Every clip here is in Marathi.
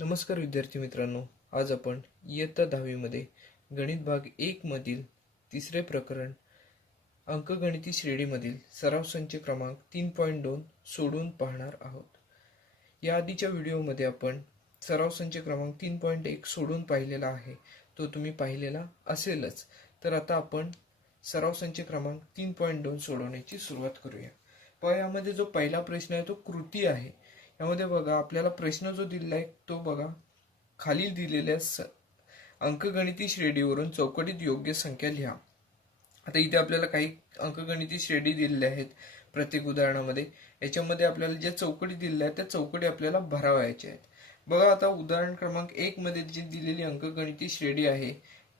नमस्कार विद्यार्थी मित्रांनो, आज आपण इयत्ता 10वी मध्ये गणित भाग 1 मधील तिसरे प्रकरण अंकगणिती श्रेणीमधील सराव संच क्रमांक 3.2 सोडून पाहणार आहोत। या आधीच्या व्हिडिओमध्ये आपण सराव संच क्रमांक 3.1 सोडून पाहिलेला आहे, तो तुम्ही पाहिलेला असेलच। तर आता आपण सराव संच क्रमांक 3.2 सोडवण्याची सुरुवात करूया। पहा, यामध्ये जो पहिला प्रश्न आहे तो कृती आहे। यामध्ये बघा, आपल्याला प्रश्न जो दिलेला आहे तो बघा, खालील दिलेल्या अंकगणिती श्रेणीवरून चौकटीत योग्य संख्या लिहा। आता इथे आपल्याला काही अंकगणिती श्रेणी दिलेल्या आहेत प्रत्येक उदाहरणामध्ये। याच्यामध्ये आपल्याला ज्या चौकटी दिलेल्या आहेत त्या चौकटी आपल्याला भरावायच्या आहेत। बघा, आता उदाहरण क्रमांक 1 मध्ये जी दिलेली अंकगणिती श्रेणी आहे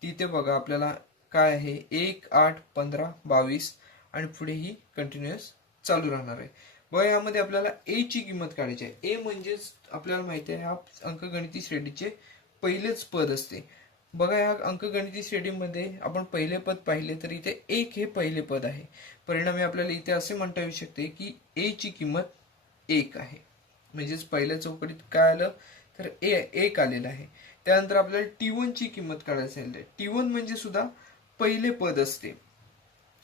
तिथे बघा आपल्याला काय आहे, 1, 8, 15, 22 आणि पुढे ही कंटिन्युअस चालू राहणार आहे। बघा, यामध्ये आपल्याला ए ची किंमत काढायची आहे। ए म्हणजेच आपल्याला माहिती आहे, हा अंकगणिती श्रेणीचे पहिलेच पद असते। बघा, या अंकगणिती श्रेणीमध्ये आपण पहिले पद पाहिले तर इथे 1 हे पहिले पद आहे। परिणामी आपल्याला इथे असे म्हणता येऊ शकते की ए ची किंमत 1 आहे। म्हणजेच पहिल्या चौकटीत काय आलं तर ए 1 आलेलं आहे। त्यानंतर आपल्याला T1 ची किंमत काढायची आहे। T1 म्हणजे सुद्धा पहिले पद असते।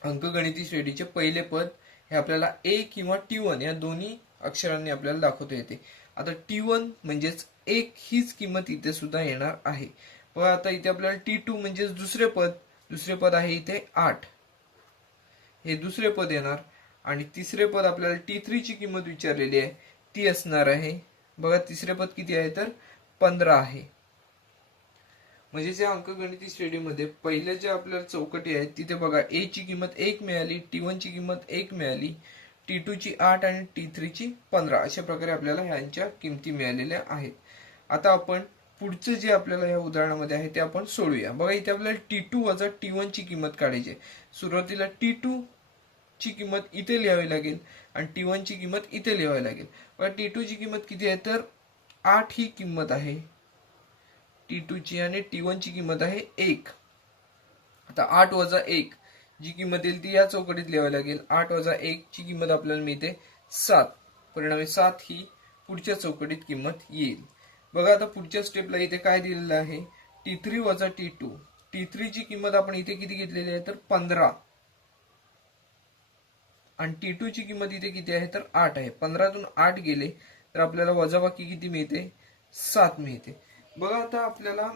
अंकगणिती श्रेणीचे पहिले पद हे आपल्याला ए किंवा T1 या दोन्ही अक्षरांनी आपल्याला दाखवता येते। आता T1 म्हणजेच 1 हीच किंमत इथे सुद्धा येणार आहे। बघा, आता इथे आपल्याला T2 म्हणजेच दुसरे पद आहे इथे 8, हे दुसरे पद येणार। आणि तिसरे पद आपल्याला T3 ची किंमत विचारलेली आहे, ती असणार आहे, बघा तिसरे पद किती आहे तर 15 आहे। म्हणजे या अंकगणिती श्रेणीमध्ये पहिल्या ज्या आपल्याला चौकटी आहेत तिथे बघा ए ची किंमत 1 मिळाली, T1 ची किंमत 1 मिळाली, T2 ची 8 आणि T3 ची 15, अशा प्रकारे आपल्याला ह्यांच्या किमती मिळालेल्या आहेत। आता आपण पुढचं जे आपल्याला या उदाहरणामध्ये आहे ते आपण सोडूया। बघा, इथे आपल्याला T2 वजा T1 ची किंमत काढायची आहे। सुरुवातीला T2 ची किंमत इथे लिहावी लागेल आणि T1 ची किंमत इथे लिहावी लागेल। बघा, T2 ची किंमत किती आहे तर 8 ही किंमत आहे T2 ची, आणि T1 ची किंमत आहे 1। आता 8 वजा 1 जी किंमत येईल ती या चौकटीत लिहावी लागेल। 8 वजा 1 ची किंमत आपल्याला मिळते 7। परिणामी 7 ही पुढच्या चौकटीत किंमत येईल। बघा, आता पुढच्या स्टेपला इथे काय दिलेलं आहे, T3 वजा T2। T3 ची किंमत आपण इथे किती घेतलेली आहे तर 15, आणि T2 ची किंमत इथे किती आहे तर 8 आहे। 15 तून 8 गेले तर आपल्याला वजाबाकी किती मिळते, 7 मिळते। बघा, आता आपल्याला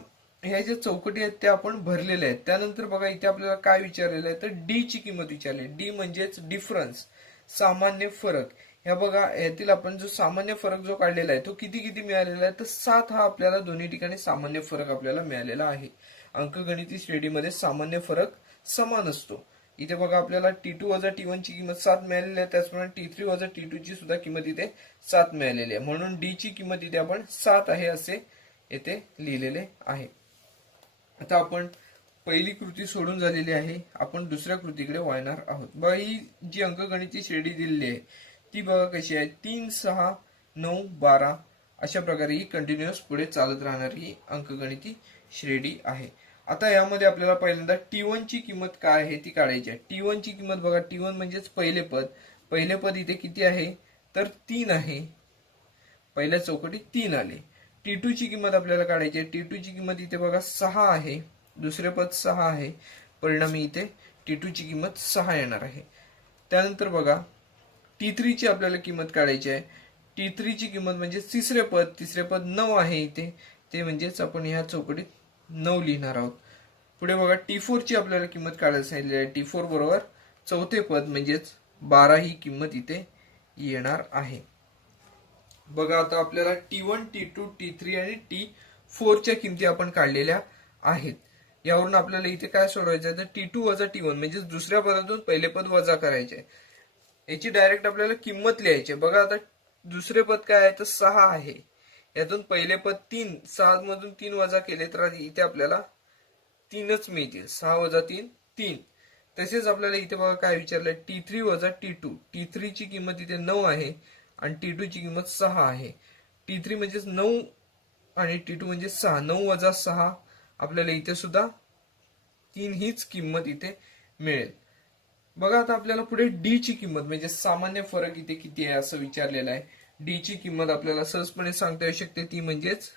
ह्या ज्या चौकटी आहेत त्या आपण भरलेल्या आहेत। त्यानंतर बघा, इथे आपल्याला काय विचारलेलं आहे तर डी ची किंमत विचारली। डी म्हणजेच डिफरन्स, सामान्य फरक। ह्या बघा, यातील आपण जो सामान्य फरक जो काढलेला आहे तो किती मिळालेला आहे तर 7 हा आपल्याला दोन्ही ठिकाणी सामान्य फरक आपल्याला मिळालेला आहे। अंकगणिती श्रेणीमध्ये सामान्य फरक समान असतो। इथे बघा, आपल्याला T2 वजा T1 ची किंमत 7 मिळालेली आहे, त्याचप्रमाणे T3 वजा T2 ची सुद्धा किंमत इथे 7 मिळालेली आहे। म्हणून डी ची किंमत इथे आपण 7 आहे असे येथे लिहिलेले आहे। आता आपण पहिली कृती सोडून झालेली आहे, आपण दुसऱ्या कृतीकडे वळणार आहोत। बघा, ही जी अंकगणिती श्रेणी दिलेली आहे ती बघा कशी आहे, 3, 6, 9, 12 अशा प्रकारे ही कंटिन्युअस पुढे चालत राहणारी अंकगणिती श्रेणी आहे। आता यामध्ये आपल्याला पहिल्यांदा T1 ची किंमत काय आहे ती काढायची आहे। T1 ची किंमत बघा, T1 म्हणजेच पहिले पद इथे किती आहे तर 3 आहे। पहिल्या चौकटीत 3 आले। T2 ची किंमत आपल्याला काढायची आहे। T2 ची किंमत इथे बघा 6 आहे, दुसरे पद 6 आहे। परिणामी इथे T2 ची किंमत 6 येणार आहे। त्यानंतर बघा, T3 ची आपल्याला किंमत काढायची आहे। T3 ची किंमत म्हणजे तिसरे पद 9 आहे इथे, ते म्हणजेच आपण ह्या चौकटीत 9 लिहिणार आहोत। पुढे बघा, T4 ची आपल्याला किंमत काढायला सांगितली आहे। T4 बरोबर चौथे पद म्हणजेच 12 ही किंमत इथे येणार आहे। बघा, आता आपल्याला T1, T2, T3 आणि T4 च्या किमती आपण काढलेल्या आहेत। यावरून आपल्याला इथे काय सोडवायचं आहे तर T2 वजा T1 म्हणजेच दुसऱ्या पदातून पहिले पद वजा करायचे। याची डायरेक्ट आपल्याला किंमत लिहायची। बघा, आता दुसरे पद काय आहे तर 6 आहे, यातून पहिले पद 3, 6 मधून 3 वजा केले तर इथे आपल्याला 3च मिळतील। 6 वजा 3 3। तसेच आपल्याला इथे बघा काय विचारलंय, T3 वजा T2। T3 ची किंमत इथे 9 आहे आणि T2 ची किंमत 6 आहे। T3 म्हणजेच 9 आणि T2 म्हणजे 6, 9 वजा 6 आपल्याला इथे सुद्धा 3 हीच किंमत इथे मिळेल। बघा, आता आपल्याला पुढे डी ची किंमत म्हणजे सामान्य फरक इथे किती आहे असं विचारलेलं आहे। डी ची किंमत आपल्याला सहजपणे सांगता येऊ शकते, ती म्हणजेच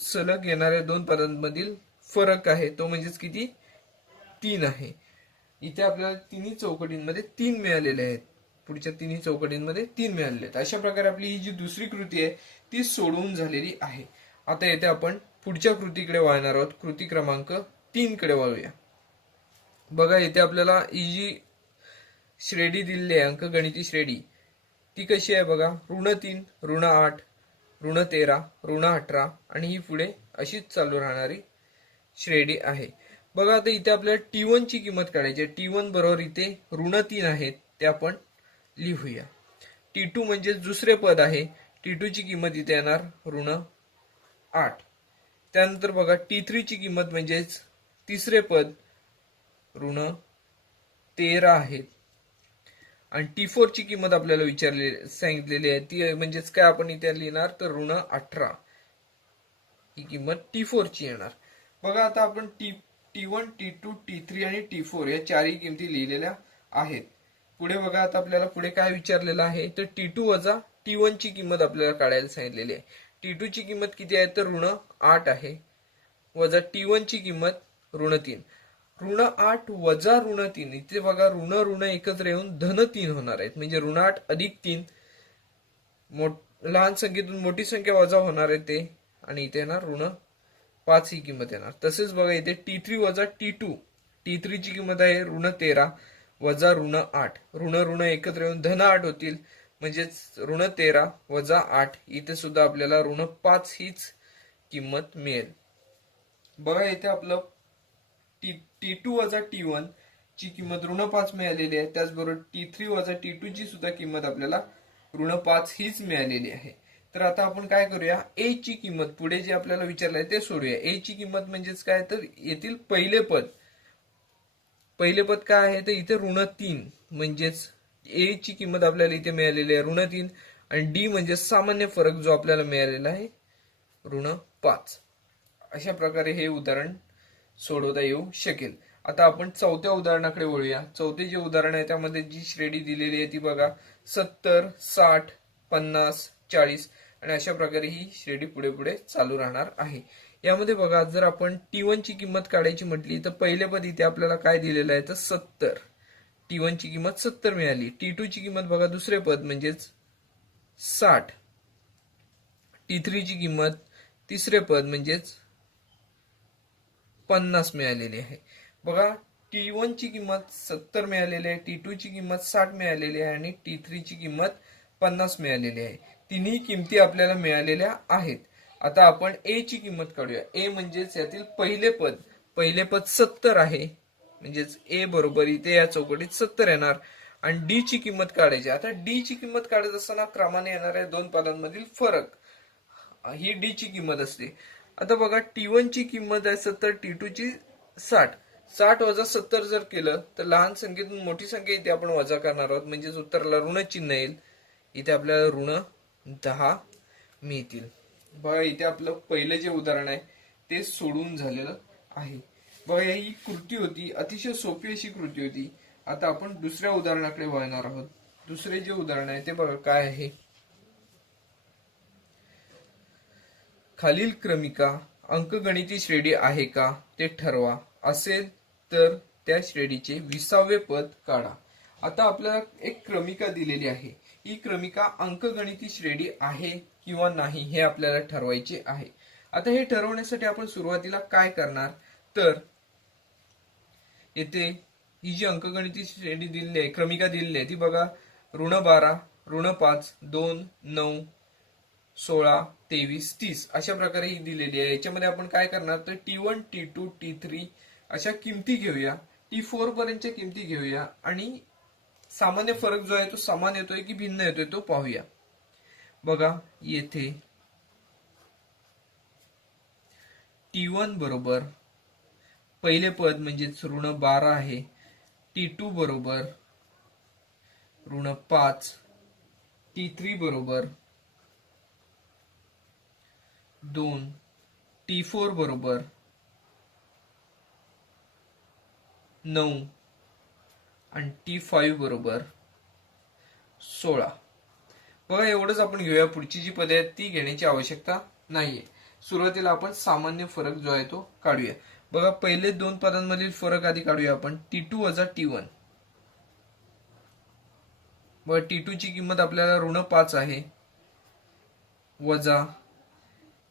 सलग येणाऱ्या दोन पदांमधील फरक आहे तो म्हणजेच किती 3 आहे. इथे आपल्याला तिन्ही चौकटींमध्ये 3 मिळालेले आहेत. पुढच्या तिन्ही चौकटींमध्ये 3 मिळालेले आहेत. अशा प्रकारे आपली ही जी दुसरी कृती आहे ती सोडवून झालेली आहे. आता येथे आपण पुढच्या कृतीकडे वळणार आहोत. कृती क्रमांक 3 कडे वळूया. बघा इथे आपल्याला ही जी श्रेणी दिलेली आहे अंकगणिती श्रेणी ती कशी आहे बघा. -3, -8, -13, -18 आणि ही पुढे अशीच चालू राहणारी श्रेणी आहे. बघा आता इथे आपल्याला T1 ची किंमत काढायची आहे. T1 बरोबर इथे -3 आहेत ते आपण लिहूया. T2 म्हणजे दुसरे पद आहे. T2 ची किंमत इथे येणार -8. त्यानंतर बघा T3 ची किंमत म्हणजेच तिसरे पद -13 आहे. आणि T4 ची किंमत आपल्याला सांगितलेली आहे ती म्हणजेच काय आपण इथे लिहिणार तर -18 ही किंमत T4 ची येणार. बघा आता आपण T1, T2, T3 आणि T4 या चारही किमती लिहिलेल्या आहेत. पुढे बघा आता आपल्याला पुढे काय विचारलेलं आहे तर T2 वजा T1 ची किंमत आपल्याला काढायला सांगितलेली आहे. T2 ची किंमत किती आहे तर -8 आहे. वजा T1 ची किंमत -3. -8 वजा -3 इथे बघा ऋण एकत्र येऊन -3 होणार आहेत. म्हणजे -8 अधिक 3 लहान संख्येतून मोठी संख्या वजा होणार आहे ते आणि इथे येणार -5 ही किंमत येणार. तसेच बघा इथे T3 वजा T2 T3 ची किंमत आहे -13 वजा -8 ऋण एकत्र येऊन -8 होतील. म्हणजेच -13 वजा 8 इथे सुद्धा आपल्याला -5 हीच किंमत मिळेल. बघा इथे आपलं T2 वजा T1 ची किंमत -5 मिळालेली आहे. त्याचबरोबर T3 वजा T2 ची सुद्धा किंमत आपल्याला -5 हीच मिळालेली आहे. तर आता आपण काय करूया A ची किंमत पुढे जे आपल्याला विचारलंय ते सोडूया. A ची किंमत म्हणजेच काय तर येथील पहिले पद काय आहे तर इथे -3 म्हणजेच A ची किंमत आपल्याला इथे मिळालेली आहे -3 आणि D म्हणजे सामान्य फरक जो आपल्याला मिळालेला आहे -5. अशा प्रकारे हे उदाहरण सोडवता येऊ शकेल. आता आपण चौथ्या उदाहरणाकडे वळूया. चौथे जे उदाहरण आहे त्यामध्ये जी श्रेणी दिलेली आहे ती बघा 70, 60, 50, 40 आणि अशा प्रकारे ही श्रेणी पुढे पुढे चालू राहणार आहे. यामध्ये बघा जर आपण T1 ची किंमत काढायची म्हटली तर पहिले पद इथे आपल्याला काय दिलेलं आहे तर 70. T1 ची किंमत 70 मिळाली. T2 ची किंमत बघा दुसरे पद म्हणजेच 60. T3 ची किंमत तिसरे पद म्हणजेच 50 मिळालेली आहे. बघा T1 ची किंमत 70 मिळालेली आहे, T2 ची किंमत 60 मिळालेली आहे आणि T3 ची किंमत 50 मिळालेली आहे. तिन्ही किमती आपल्याला मिळालेल्या आहेत. आता आपण A ची किंमत काढूया. A म्हणजेच यातील पहिले पद 70 आहे. म्हणजेच A बरोबर इथे या चौकटीत 70 येणार आणि D ची किंमत काढायची. आता D ची किंमत काढत असताना क्रमाने येणाऱ्या दोन पदांमधील फरक ही D ची किंमत असते. आता बघा T1 ची किंमत आहे 70, T2 ची 60. 60 वजा 70 जर केलं तर लहान संख्येतून मोठी संख्या इथे आपण वजा करणार आहोत. म्हणजेच उत्तराला ऋण चिन्ह येईल. इथे आपल्याला -10 मिळतील. बघा इथे आपलं पहिलं जे उदाहरण आहे ते सोडून झालेलं आहे. बघा ही कृती होती, अतिशय सोपी अशी कृती होती. आता आपण दुसऱ्या उदाहरणाकडे वळणार आहोत. दुसरे जे उदाहरण आहे ते बघा काय आहे. खालील क्रमिका अंकगणिती श्रेणी आहे का ते ठरवा. असेल तर त्या श्रेणीचे 20वे पद काढा. आता आपल्याला एक क्रमिका दिलेली आहे. ही क्रमिका अंकगणिती श्रेणी आहे किंवा नाही हे आपल्याला ठरवायचे आहे. आता हे ठरवण्यासाठी आपण सुरुवातीला काय करणार तर येथे ही जी अंकगणिती श्रेणी दिलेली आहे, क्रमिका दिलेली आहे ती बघा -12, -5, 2, 9, 16, 23, 30 अशा प्रकारे ही दिलेली आहे. याच्यामध्ये आपण काय करणार तर T1, T2, T3 अशा किमती घेऊया. T4 पर्यंतच्या किमती घेऊया आणि सामान्य फरक जो आहे तो समान येतोय की भिन्न येतोय तो पाहूया. बघा येथे T1 बरोबर पहिले पद म्हणजेच -12 आहे. T2 बरोबर -5, T3 बरोबर 2, T4 बरोबर 9 आणि T5 बरोबर 16. बघा एवढंच आपण घेऊया. पुढची जी पदे आहेत ती घेण्याची आवश्यकता नाहीये. सुरुवातीला आपण सामान्य फरक जो आहे तो काढूया. बघा पहिले दोन पदांमधील फरक आधी काढूया आपण. T2 वजा T1. बघा T2 ची किंमत आपल्याला ऋण 5 आहे, वजा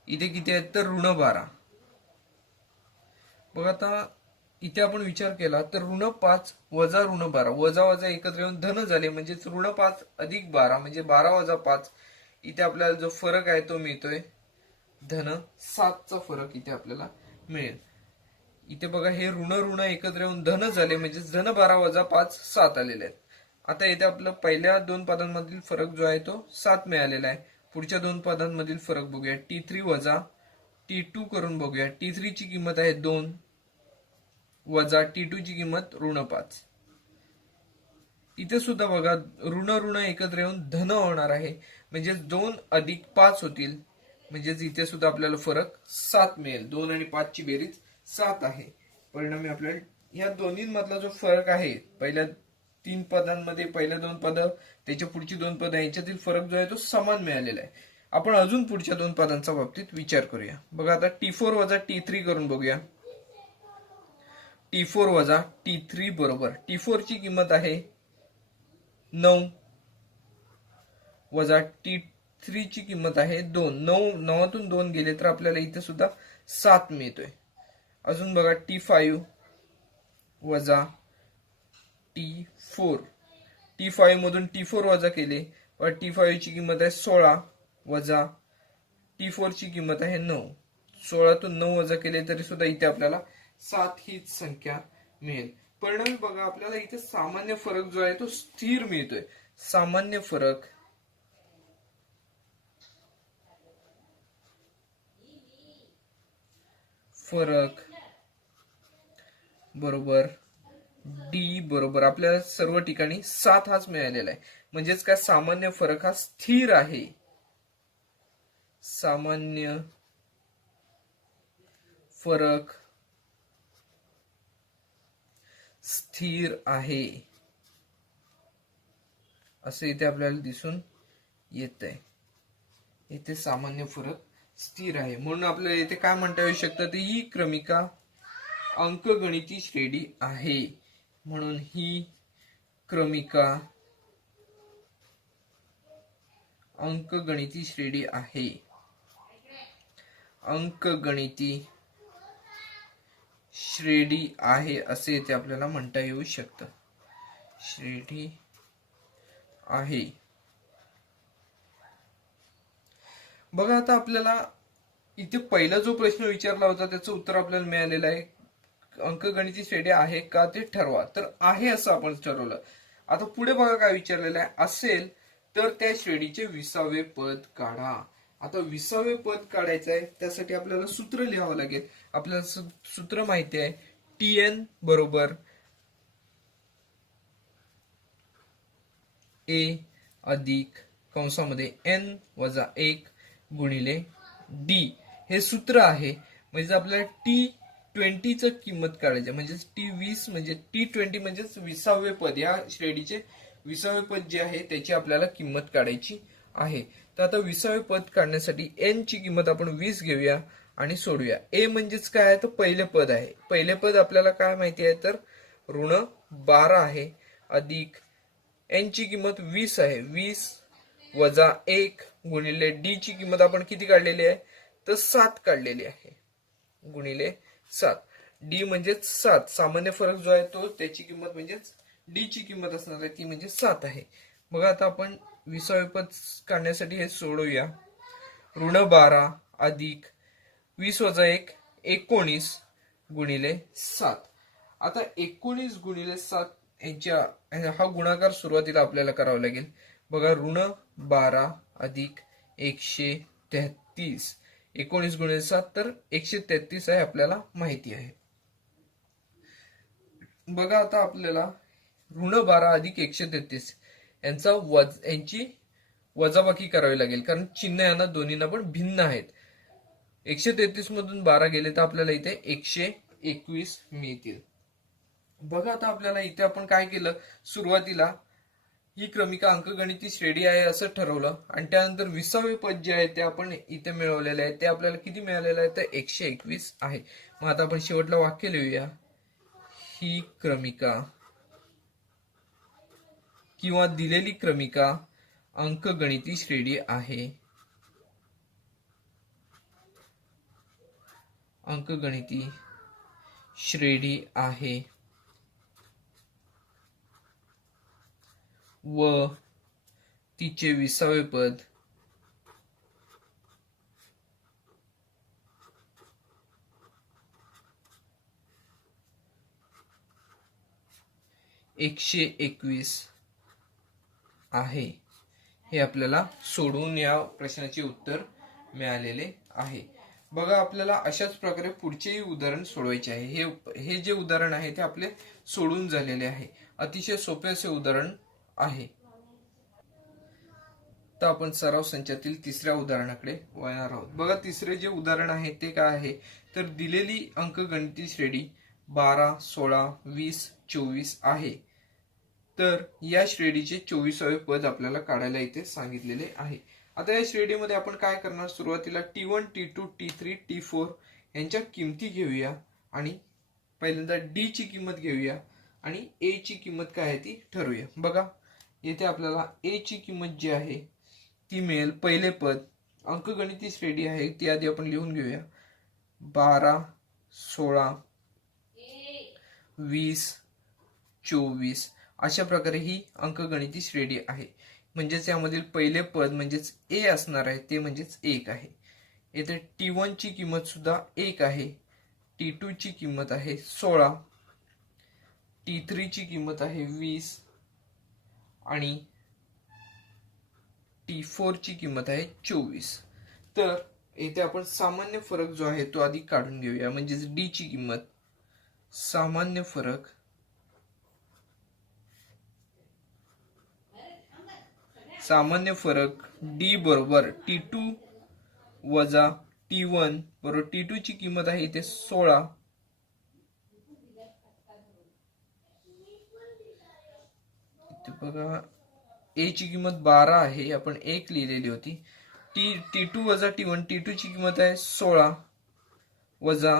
इथे किती आहेत तर ऋण 12. बघा आता इथे आपण विचार केला तर ऋण 5 वजा ऋण 12, वजा वजा एकत्र येऊन धन झाले, म्हणजे ऋण 5 अधिक 12 म्हणजे 12 वजा 5. इथे आपल्याला जो फरक आहे तो मिळतोय धन 7 चा फरक इथे आपल्याला मिळेल. इथे बघा हे ऋण ऋण एकत्र येऊन धन झाले, म्हणजे धन 12 वजा 5 7 आलेले आहेत. आता इथे आपलं पहिल्या दोन पदांमधील फरक जो आहे तो 7 मिळालेला आहे. पुढच्या दोन पदांमधील फरक बघूया. T3 वजा T2 करून बघूया. T3 ची किंमत आहे 2 वजा T2 ची किंमत ऋण 5. इथे सुद्धा बघा ऋण ऋण एकत्र येऊन धन होणार आहे, म्हणजे 2 अधिक 5 होतील, म्हणजेच इथे सुद्धा आपल्याला फरक 7 मिळेल. 2 आणि 5 ची बेरीज 7 आहे. परिणामी आपल्याला या दोन्हींमधला जो फरक आहे, पहिल्या 3 पदांमध्ये पहिल्या 2 पद त्याच्या पुढची 2 पद यांच्यातील फरक जो आहे तो समान मिळालेला आहे. आपण अजून पुढच्या 2 पदांचा बाबतीत विचार करूया. बघा आता T4 वजा T3 करून बघूया. T4 वजा T3 बरोबर T4 ची किंमत आहे 9 वजा T3 ची किंमत आहे 2. 9तून 2 गेले तर आपल्याला इथे सुद्धा 7 मिळतोय. अजून बघा T5 वजा T4. T5 मधून T4 वजा केले व T5 ची किंमत आहे 16 वजा T4 ची किंमत आहे 9. 16तून 9 वजा केले तरी सुद्धा इथे आपल्याला 7 हीच संख्या मिळेल. परिणामी बघा आपल्याला इथे सामान्य फरक जो आहे तो स्थिर मिळतोय. सामान्य फरक बरोबर डी बरोबर आपल्याला सर्व ठिकाणी 7 हाच मिळालेला आहे. म्हणजेच काय, सामान्य फरक हा स्थिर आहे. सामान्य फरक स्थिर आहे असं इथे आपल्याला दिसून येत आहे. इथे सामान्य फरक स्थिर आहे, म्हणून आपल्याला इथे काय म्हणता येऊ शकतं, तर ही क्रमिका अंकगणिती श्रेणी आहे. म्हणून ही क्रमिका अंकगणिती श्रेणी आहे. अंकगणिती श्रेणी आहे असे इथे आपल्याला म्हणता येऊ शकतं. श्रेणी आहे. बघा आता आपल्याला इथे पहिला जो प्रश्न विचारला होता त्याचं उत्तर आपल्याला मिळालेलं आहे. अंकगणिती श्रेणी आहे का ते ठरवा. तर आहे असं आपण ठरवलं. आता पुढे बघा काय विचारलेलं आहे. असेल तर त्या श्रेणीचे 20वे पद काढा. आता 20वे पद काढायचं आहे, त्यासाठी आपल्याला सूत्र लिहावं लागेल. आपल्याला सूत्र माहिती आहे. TN बरोबर A अधिक कंसामध्ये N वजा 1 गुणिले D हे सूत्र आहे. म्हणजे आपल्याला T20 च किंमत काढायची, म्हणजे T20 म्हणजे T20 म्हणजेच 20वे पद. या श्रेणीचे 20वे पद जे आहे त्याची आपल्याला किंमत काढायची आहे. तर आता 20वे पद काढण्यासाठी N ची किंमत आपण 20 घेऊया आणि सोडूया. A म्हणजेच काय आहे, तर पहिले पद आहे. पहिले पद आपल्याला काय माहिती आहे, तर ऋण 12 आहे अधिक N ची किंमत 20 आहे. 20 वजा 1 गुणिले D ची किंमत आपण किती काढलेली आहे, तर 7 काढलेली आहे. गुणिले 7. D म्हणजेच 7. सामान्य फरक जो आहे तो त्याची किंमत म्हणजेच D ची किंमत असणार आहे ती म्हणजे 7 आहे. बघा आता आपण 20वे पद काढण्यासाठी हे सोडवूया. ऋण 12 अधिक 20 वजा 1 19 गुणिले 7. आता 19 गुणिले 7 यांच्या हा गुणाकार सुरुवातीला आपल्याला करावा लागेल. बघा ऋण 12 अधिक 133. 19 गुणिले 7 तर 133 आहे, आपल्याला माहिती आहे. बघा आता आपल्याला ऋण 12 अधिक 133 यांची वजाबाकी करावी लागेल, कारण चिन्ह यांना दोन्हींना पण भिन्न आहेत. 133 मधून 12 गेले तर आपल्याला इथे 121 मिळतील. बघा आता आपल्याला इथे आपण काय केलं, सुरुवातीला ही क्रमिका अंकगणिती श्रेणी आहे असं ठरवलं आणि त्यानंतर 20वे पद जे आहे ते आपण इथे मिळवलेले आहे ते आपल्याला किती मिळालेलं आहे तर 121 आहे. मग आता आपण शेवटलं वाक्य लिहूया. ही क्रमिका किंवा दिलेली क्रमिका अंकगणिती श्रेणी आहे. अंकगणिती श्रेणी आहे व तिचे 20वे पद 121 आहे. हे आपल्याला सोडवून या प्रश्नाचे उत्तर मिळालेले आहे. बघा आपल्याला अशाच प्रकारे पुढचेही उदाहरण सोडवायचे आहे. हे जे उदाहरण आहे ते आपले सोडून झालेले आहे. अतिशय सोपे असे उदाहरण आहे. तर आपण सराव संचातील तिसऱ्या उदाहरणाकडे वळणार आहोत. बघा तिसरे जे उदाहरण आहे ते काय आहे तर दिलेली अंकगणिती श्रेणी 12, 16, 20, 24 आहे. तर या श्रेणीचे 24वे पद आपल्याला काढायला इथे सांगितलेले आहे. आता या श्रेणीमध्ये आपण काय करणार, सुरुवातीला T1, T2, T3, T4 यांच्या किमती घेऊया आणि पहिल्यांदा D ची किंमत घेऊया आणि A ची किंमत काय आहे ती ठरवूया. बघा येथे आपल्याला A ची किंमत जी आहे ती मिळेल. पहिले पद अंकगणिती श्रेणी आहे ती आधी आपण लिहून घेऊया. 12, 16, 20, 24 अशा प्रकारे ही अंकगणिती श्रेणी आहे. म्हणजेच यामधील पहिले पद म्हणजेच A असणार आहे ते म्हणजेच 1 आहे. येथे T1 ची किंमत सुद्धा 1 आहे. T2 ची किंमत आहे 16, T3 ची किंमत आहे 20 आणि T4 ची किंमत आहे 24. तर येथे आपण सामान्य फरक जो आहे तो आधी काढून घेऊया. म्हणजेच D ची किंमत सामान्य फरक D बरोबर T2 वजा T1 बरोबर T2 ची किंमत आहे इथे 16 इथे बघा A ची किंमत 12 आहे, आपण 1 लिहिलेली होती. T2 वजा T1, T2 ची किंमत आहे 16 वजा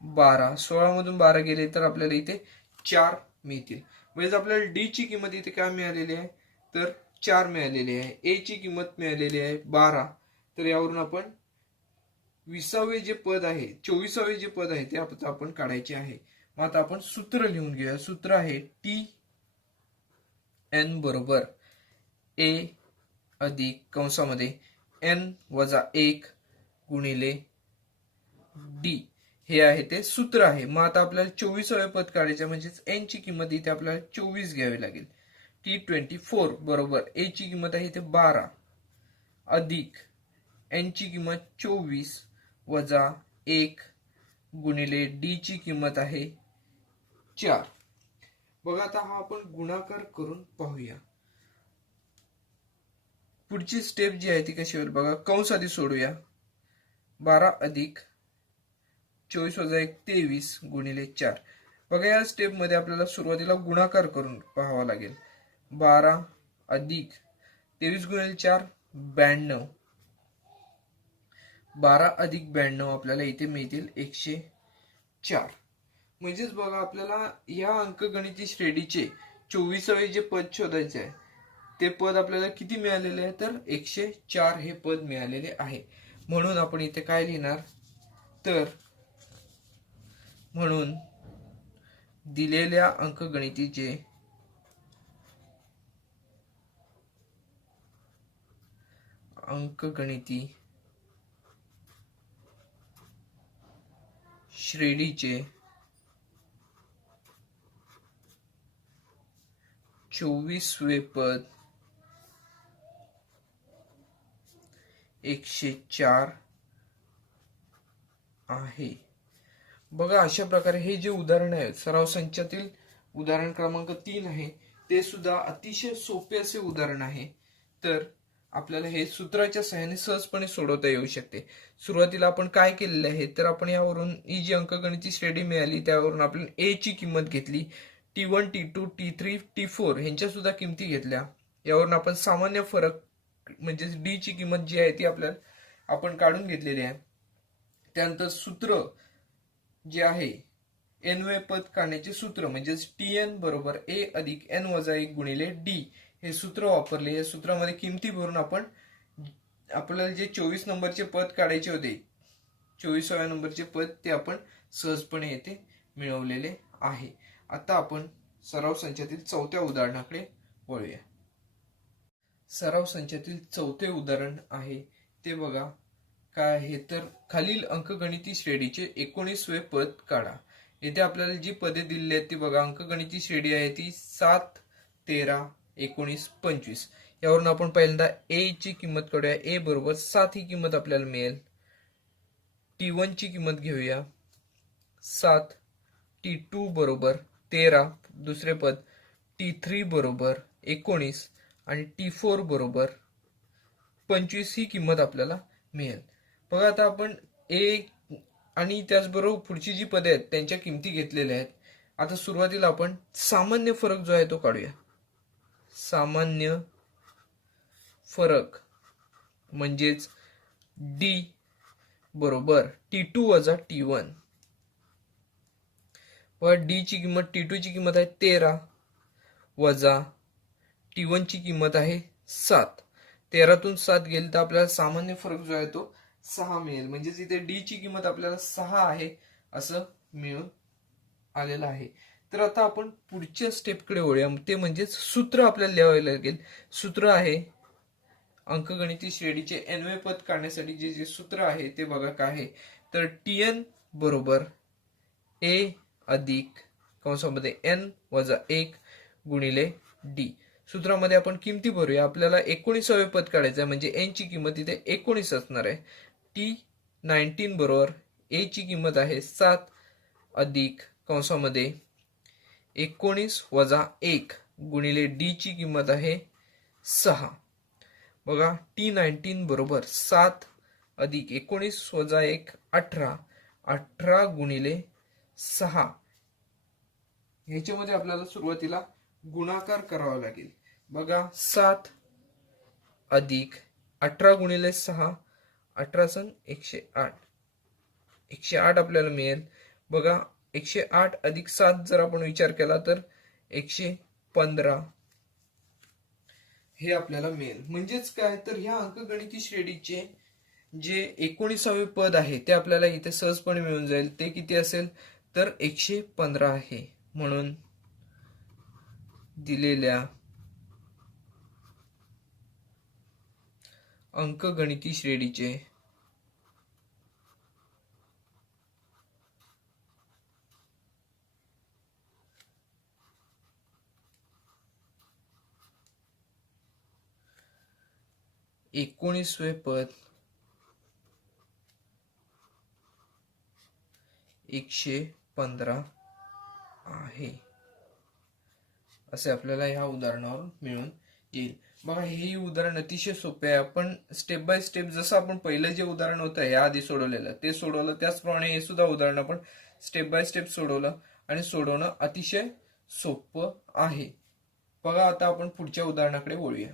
12, 16 मधून 12 गेले तर आपल्याला इथे 4 मिळतील. म्हणजे आपल्याला D ची किंमत इथे काय मिळालेली आहे तर 4 मिळालेली आहे. A ची किंमत मिळालेली आहे 12. तर यावरून आपण 20वे जे पद आहे 24वे जे पद आहे ते आपण काढायचे आहे. मग आता आपण सूत्र लिहून घेऊया. सूत्र आहे Tn बरोबर A अधिक कंसामध्ये n वजा 1 गुणिले D हे आहे ते सूत्र आहे. मग आता आपल्याला 24वे पद काढायचे म्हणजेच n ची किंमत इथे आपल्याला 24 घ्यावी लागेल. T24 बरोबर A ची किंमत आहे इथे 12 अधिक n ची किंमत 24 वजा 1 गुणिले D ची किंमत आहे 4. बघा आता हा आपण गुणाकार करून पाहूया. पुढची स्टेप जी आहे ती कशी होईल बघा. कंस आधी सोडूया. 12 अधिक 24 वजा 1 23 गुणिले 4. बघा या स्टेप मध्ये आपल्याला सुरुवातीला गुणाकार करून पाहावा लागेल. 12 अधिक 23 गुणिले 4 92. 12 अधिक 92 आपल्याला इथे मिळतील 104. म्हणजेच बघा आपल्याला या अंकगणिती श्रेणीचे 24वे जे पद शोधायचे आहे ते पद आपल्याला किती मिळालेले आहे तर 104 हे पद मिळालेले आहे. म्हणून आपण इथे काय लिहिणार तर म्हणून दिलेल्या अंकगणितीचे श्रेणीचे 24वे पद 104 आहे. बघा अशा प्रकारे हे जे उदाहरण आहे सराव संचातील उदाहरण क्रमांक 3 आहे ते सुद्धा अतिशय सोपे असे उदाहरण आहे. तर आपल्याला हे सूत्राच्या सहाय्याने सहजपणे सोडवता येऊ शकते. सुरुवातीला आपण काय केलेले आहे तर आपण यावरून ही जी अंकगणिती श्रेणी मिळाली त्यावरून आपण A ची किंमत घेतली. T1 T2 T3 T4 ह्यांच्या सुद्धा किमती घेतल्या. यावरून आपण सामान्य फरक म्हणजे डी ची किंमत जी आहे ती आपल्याला आपण काढून घेतलेली आहे. त्यानंतर सूत्र जे आहे एनवे पद काढण्याचे सूत्र म्हणजेच टीएन बरोबर ए अधिक एन वजा 1 गुणिले डी हे सूत्र वापरले. या सूत्रामध्ये किमती भरून आपण आपल्याला जे 24 नंबरचे पद काढायचे होते 24व्या नंबरचे पद ते आपण सहजपणे येथे मिळवलेले आहे. आता आपण सराव संचातील चौथ्या उदाहरणाकडे वळूया. सराव संचातील चौथे उदाहरण आहे ते बघा काय आहे तर खालील अंकगणिती श्रेणीचे 19वे पद काढा. येथे आपल्याला जी पदे दिलेली आहेत ती बघा. अंकगणिती श्रेणी आहे ती 7, 13, 19, 25. यावरून आपण पहिल्यांदा ए ची किंमत काढूया. ए बरोबर 7 ही किंमत आपल्याला मिळेल. T1 ची किंमत घेऊया 7. T2 बरोबर 13 दुसरे पद. T3 बरोबर 19 आणि T4 बरोबर 25 ही किंमत आपल्याला मिळेल. बघा आता आपण ए आणि त्याचबरोबर पुढची जी पदे आहेत त्यांच्या किमती घेतलेल्या आहेत. आता सुरुवातीला आपण सामान्य फरक जो आहे तो काढूया. सामान्य फरक म्हणजेच डी बरोबर T2 वजा T1 व डी ची किंमत T2 ची किंमत आहे 13 वजा T1 ची किंमत आहे 7. 13तून 7 गेली तर आपल्याला सामान्य फरक जो आहे तो 6 मिळेल. म्हणजेच इथे डी ची किंमत आपल्याला 6 आहे असं मिळून आलेलं आहे. तर आता आपण पुढच्या स्टेपकडे वळूया. ते म्हणजेच सूत्र आपल्याला लिहावे लागेल. सूत्र आहे अंकगणिती श्रेणीचे एनवे पद काढण्यासाठी जे सूत्र आहे ते बघा काय आहे तर टीएन बरोबर ए अधिक कंसामध्ये एन वजा 1 गुणिले डी. सूत्रामध्ये आपण किमती भरूया. आपल्याला 19वे पद काढायचं आहे म्हणजे एन ची किंमत इथे 19 असणार आहे. T19 बरोबर ए ची किंमत आहे 7 अधिक कंसामध्ये 19 वजा 1 गुणिले डी ची किंमत आहे 6. बघा T19 बरोबर 7 अधिक 19 वजा 1 18. 18 गुणिले 6 ह्याच्यामध्ये आपल्याला सुरुवातीला गुणाकार करावा लागेल. बघा 7 अधिक 18 गुणिले 6 18 संग 108. 108 आपल्याला मिळेल. बघा 108 अधिक 7 जर आपण विचार केला तर 115 हे आपल्याला मिळेल. म्हणजेच काय तर ह्या अंकगणिती श्रेणीचे जे 19वे पद आहे ते आपल्याला इथे सहजपणे मिळून जाईल. ते किती असेल तर 115 आहे. म्हणून दिलेल्या अंकगणिती श्रेणीचे एकोणीसवे पद 115 आहे असे आपल्याला ह्या उदाहरणावरून मिळून येईल. बघा हे उदाहरण अतिशय सोपे आहे. आपण स्टेप बाय स्टेप जसं आपण पहिलं जे उदाहरण होतं या आधी सोडवलेलं ते सोडवलं त्याचप्रमाणे हे सुद्धा उदाहरण आपण स्टेप बाय स्टेप सोडवलं आणि सोडवणं अतिशय सोपं आहे. बघा आता आपण पुढच्या उदाहरणाकडे वळूया.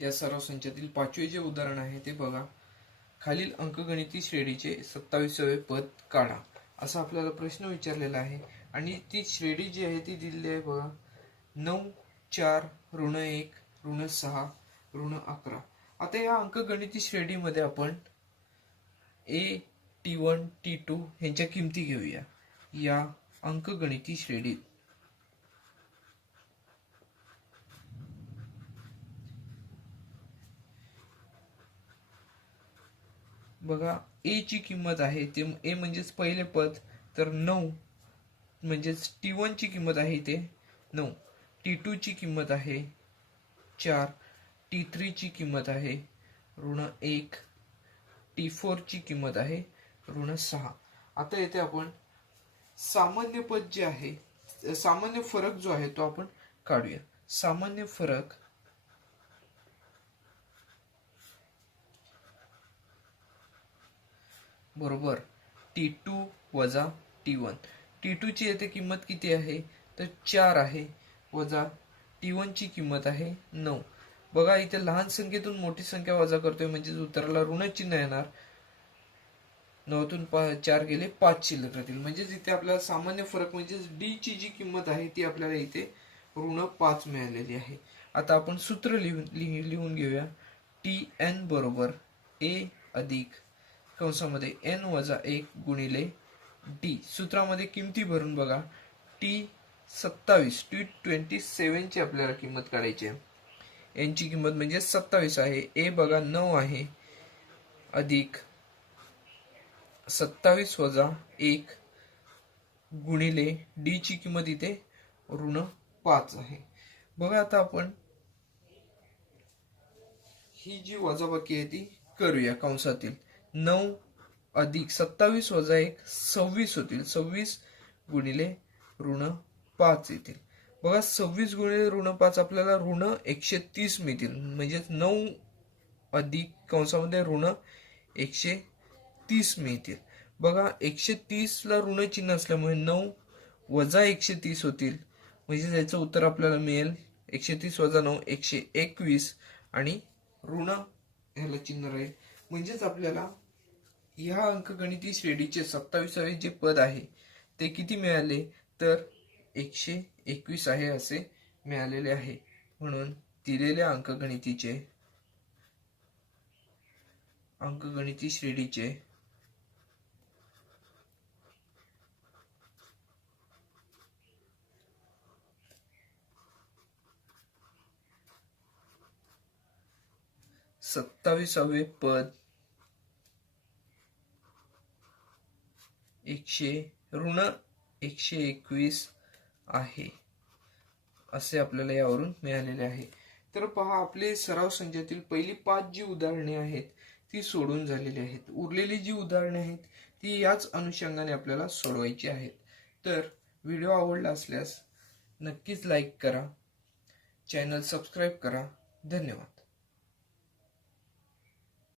या सराव संचातील 5वे जे उदाहरण आहे ते बघा. खालील अंकगणिती श्रेणीचे 27वे पद काढा असा आपल्याला प्रश्न विचारलेला आहे आणि ती श्रेणी जी आहे ती दिलेली आहे बघा 9, 4, ऋण 1, ऋण 6, ऋण 11. आता या अंकगणिती श्रेणीमध्ये आपण ए T1 T2 ह्यांच्या किमती घेऊया. या अंकगणिती श्रेणीत बघा ए ची किंमत आहे ते ए म्हणजेच पहिले पद तर 9 म्हणजेच T1 ची किंमत आहे ते 9. T2 ची किंमत आहे 4. T3 ची किंमत आहे ऋण 1. T4 ची किंमत आहे ऋण 6. आता येथे आपण सामान्य पद जे आहे सामान्य फरक जो आहे तो आपण काढूया. सामान्य फरक बरोबर T2 वजा T1. T2 ची येथे किंमत किती आहे तर 4 आहे, वजा T1 ची किंमत आहे 9. बघा इथे लहान संख्येतून मोठी संख्या वजा करतोय म्हणजे उत्तराला ऋण चिन्ह येणार. 9तून 4 गेले 5 शिल्लक राहतील. म्हणजेच इथे आपल्याला सामान्य फरक म्हणजे डी ची जी किंमत आहे ती आपल्याला इथे ऋण 5 मिळालेली आहे. आता आपण सूत्र लिहून घेऊया. Tn बरोबर a अधिक कंसामध्ये n वजा 1 गुणिले d. सूत्रामध्ये किमती भरून बघा. T27 ची आपल्याला किंमत काढायची आहे. n ची किंमत म्हणजे 27 आहे, a बघा 9 आहे, अधिक 27 वजा 1 गुणिले d ची किंमत इथे ऋण 5 आहे. बघा आता आपण ही जी वजाबाकी आहे ती करूया. कंसातील 9 अधिक 27 वजा 1 26 होतील. 26 गुणिले ऋण 5 येतील. बघा 26 गुणिले ऋण 5 आपल्याला ऋण 130 मिळतील. म्हणजेच 9 अधिक कंसामध्ये ऋण 130 मिळतील. बघा 130 ला ऋण चिन्ह असल्यामुळे 9 वजा 130 होतील. म्हणजे याचं उत्तर आपल्याला मिळेल 130 वजा 9 121 आणि ऋण ह्याला चिन्ह राहील. म्हणजेच आपल्याला ह्या अंकगणिती श्रेणीचे 27वे जे पद आहे ते किती मिळाले तर 121 आहे असे मिळालेले आहे. म्हणून दिलेल्या अंकगणिती श्रेणीचे 27वे पद ऋण 121 आहे असे आपल्याला यावरून मिळालेले आहे. तर पहा, आपले सराव संचातील पहिली 5 जी उदाहरणे आहेत ती सोडून झालेली आहेत. उरलेली जी उदाहरणे आहेत ती याच अनुषंगाने आपल्याला सोडवायची आहेत. तर व्हिडिओ आवडला असल्यास नक्कीच लाईक करा, चॅनल सबस्क्राईब करा. धन्यवाद.